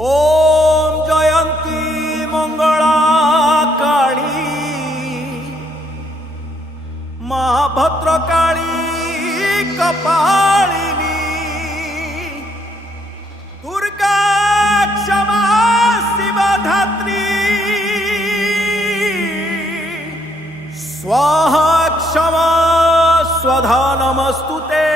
ओम जयंती मंगला काली माँ भद्रकाली कपालिनी दुर्गा क्षमा शिवधात्री स्वाहा क्षमा स्वधा नमस्तुते।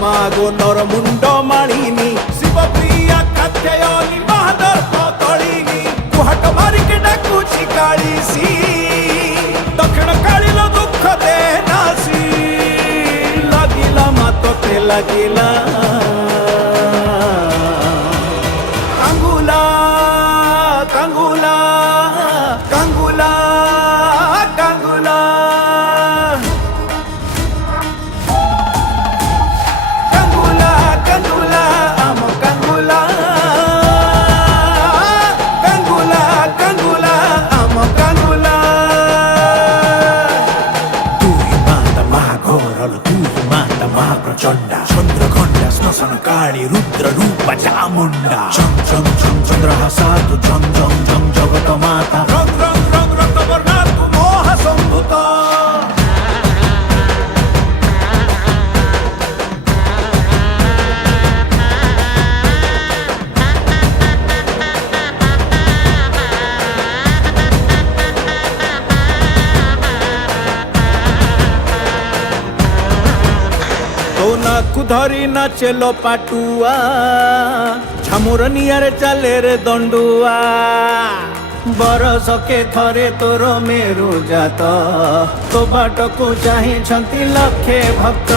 मागो नर मुंड मालिनी शिव प्रिया कात्यायनी महादर्प तलिनी कुहाट मारिके डाकुची कालीसी दक्षिण कालीलो दुख दे नासी लागिला मातोते लागिला कांगुला कांगुला कांगुला कांगुला चंडा चंद्रखंडा श्मशान काली रुद्र रूप चामुंडा चम चम चम चंद्रहासा तु जम जम जम जगत माता रंग रंग रंग रक्त वर्णा तु मोह संभूता। नाकु धरी नाचेलो पाटुआ छामुर नियारे चाले रे दंडुआ बरसके थरे तोर मेरु जात तो बाटकु चाहि छंती लक्षे भक्त।